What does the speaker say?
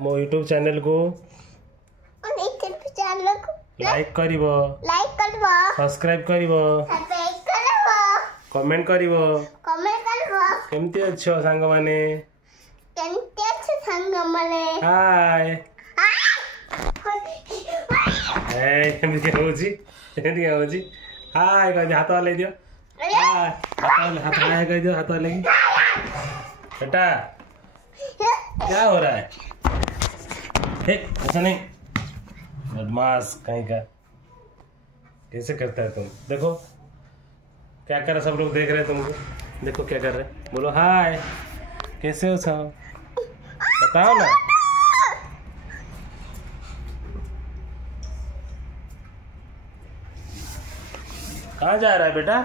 मो YouTube channel को like करिवो subscribe करिवो comment करिवो केमती अच्छो सांग माने हाय ए केमती होजी हाय कह हाथ वाले दियो हाय हाथ हाय कह दियो हाथ वाले बेटा क्या हो रहा है ऐसा नहीं बदमाश कहीं का कैसे करता है तुम देखो क्या कर रहे सब लोग देख रहे हैं तुमको देखो क्या कर रहे हैं बोलो हाय कैसे हो सब बताओ ना कहाँ जा रहा है बेटा